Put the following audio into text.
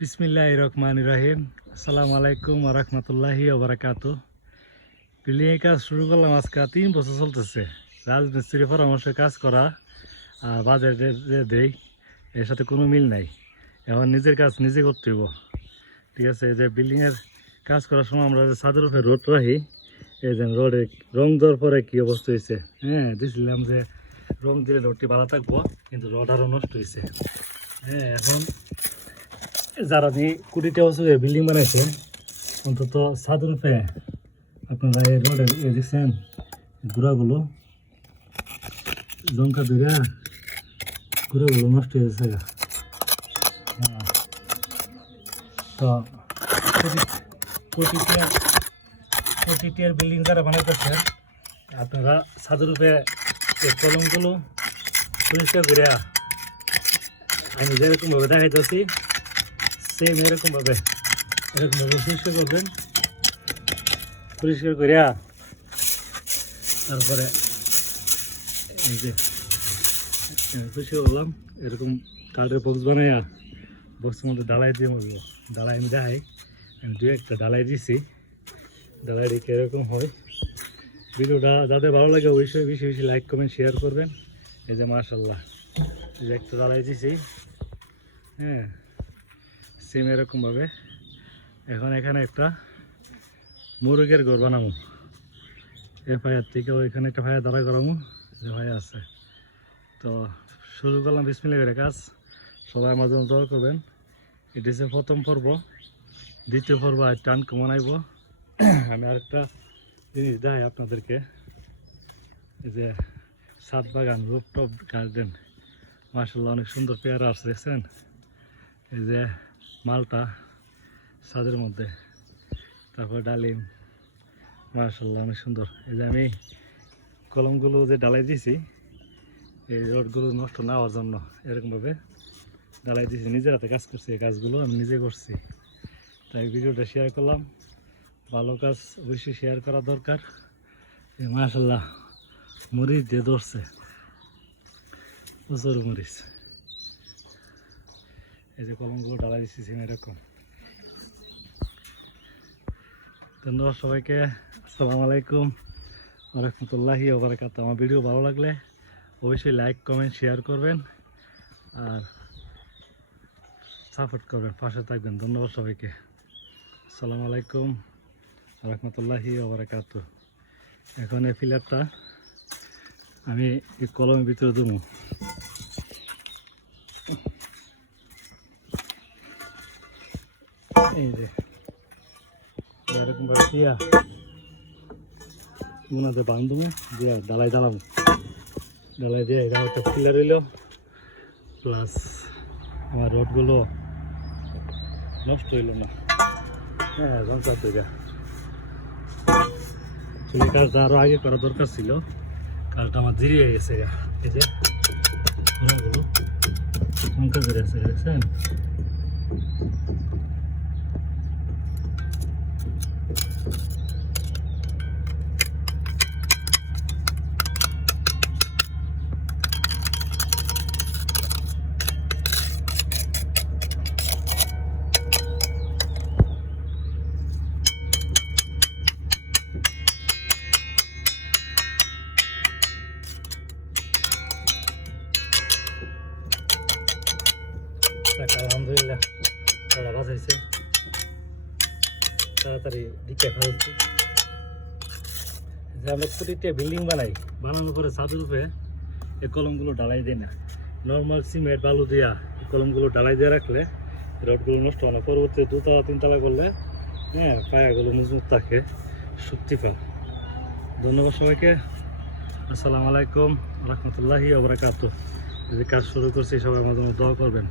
বিসমিল্লাহির রহমানির রহিম। আসসালামু আলাইকুম ওয়া রাহমাতুল্লাহি ওয়া বারাকাতুহু। বিল্ডিং কাজ শুরু করলাম আজকে 3 বছর চলতেছে। রাজমিস্ত্রির পরামর্শে কাজ করা আর বাজারে যে দেই এর সাথে কোনো মিল নাই। এখন নিজের কাজ নিজে করতে হইব, ঠিক আছে। এই যে বিল্ডিংয়ের কাজ করার সময় আমরা যে ছাদের উপরে রোড রাখি, এই যে রোডে রং দেওয়ার পরে কী অবস্থা হয়েছে, দিছিলাম যে রং দিলে রোডটি ভালো থাকবো, কিন্তু রড আরও নষ্ট হয়েছে। এখন যারা নিয়ে কোটি বছরের বিল্ডিং বানাইছে, অন্তত ছাদের উপরে আপনারা এই রোডের দেখছেন গুঁড়াগুলো জঙ্কা ধরে গুঁড়াগুলো নষ্ট হয়ে গেছে। তো কোটিটিয়ার বিল্ডিং যারা বানাইতেছেন, আপনারা ছাদের উপরে এই কলমগুলো পরিষ্কার করে আমি যেরকমভাবে দেখাইতেছি সেম এরকমভাবে পরিষ্কার করবেন। পরিষ্কার করিয়া তারপরে এই যে পরিষ্কার করলাম, এরকম কাঠের বক্স বানাইয়া বক্সের মধ্যে ডালাই দিয়ে মরবো। ডালাই আমি দেখাই, আমি 2-1টা ডালাই দিছি। ডালাই রেখে এরকম হয়। ভিডিওটা যাদের ভালো লাগে অবশ্যই বেশি বেশি লাইক কমেন্ট শেয়ার করবেন। এই যে মাশাআল্লাহ, এই যে একটা ডালাই দিছি, সেম এরকমভাবে। এখন এখানে একটা মুরগের ঘর বানাবো। এই ফায়ার থেকে ওইখানে একটা ফায়ার দাঁড়া করাবো, যে ফায়ার আছে। তো শুরু করলাম বিসমিল্লাহ করে কাজ। সবাই আমার জন্য দোয়া করবেন। এটি হচ্ছে প্রথম পর্ব। দ্বিতীয় পর্ব আর টান কমানাইব। আমি আরেকটা জিনিস দেখাই আপনাদেরকে, এই যে ছাদ বাগান, রুফটপ গার্ডেন, মাশাআল্লাহ অনেক সুন্দর পেয়ারা আসছে, দেখছেন। এই যে মালটা ছাদের মধ্যে, তারপর ডালিম, মাশাআল্লাহ অনেক সুন্দর। এই যে আমি কলমগুলো যে ডালাই দিয়েছি, এই রডগুলো নষ্ট না হওয়ার জন্য এরকমভাবে ডালাই দিয়েছি। নিজের হাতে কাজ করছি, এই কাজগুলো আমি নিজে করছি, তাই ভিডিওটা শেয়ার করলাম। ভালো কাজ অবশ্যই শেয়ার করা দরকার। এই মাশাআল্লাহ মরিচ দিয়ে ধরছে, প্রচুর মরিচ। এই যে কলমগুলো ডালাই দিচ্ছি এরকম। ধন্যবাদ সবাইকে। আসসালামু আলাইকুম ওয়া রাহমাতুল্লাহি ওয়া বারাকাতুহু। আমার ভিডিও ভালো লাগলে অবশ্যই লাইক কমেন্ট শেয়ার করবেন আর সাপোর্ট করবেন, পাশে থাকবেন। ধন্যবাদ সবাইকে। আসসালামু আলাইকুম ওয়া রাহমাতুল্লাহি ওয়া বারাকাতুহু। এখন এই ফিলারটা আমি এই কলমের ভিতরে দেবো। এই যে এরকমভাবে দিয়া উনাতে বান্ধবো, দিয়া ডালাই দাঁড়াবো। ডালাই দিয়ে এখানে একটা ফিলার হইল, প্লাস আমার রডগুলো নষ্ট হইল না। সংসার থেকে কাজটা আরও আগে করা দরকার ছিল, কাজটা আমার দেরি হয়ে গেছে। এই যে ঘোড়াগুলো সংখ্যা করে আছে, দেখছেন। আলহামদুলিল্লাহ তারা বাঁচাইছে, তাড়াতাড়ি দিকে ফেলছি। যে আমরা প্রতিটা বিল্ডিং বানানোর পরে ছাদের উপরে এই কলমগুলো ডালাই দেয় না। নর্মাল সিমেন্ট বালু দিয়া এই কলমগুলো ডালাই দিয়ে রাখলে রডগুলো নষ্ট হয় না। পরবর্তী 2-3 করলে পায়াগুলো মজবুত থাকে, শক্তি পায়। ধন্যবাদ সবাইকে। আসসালামু আলাইকুম ওয়া রাহমাতুল্লাহি ওয়া বারাকাতুহু। যে কাজ শুরু করছি সবাই আমার জন্য দোয়া করবেন।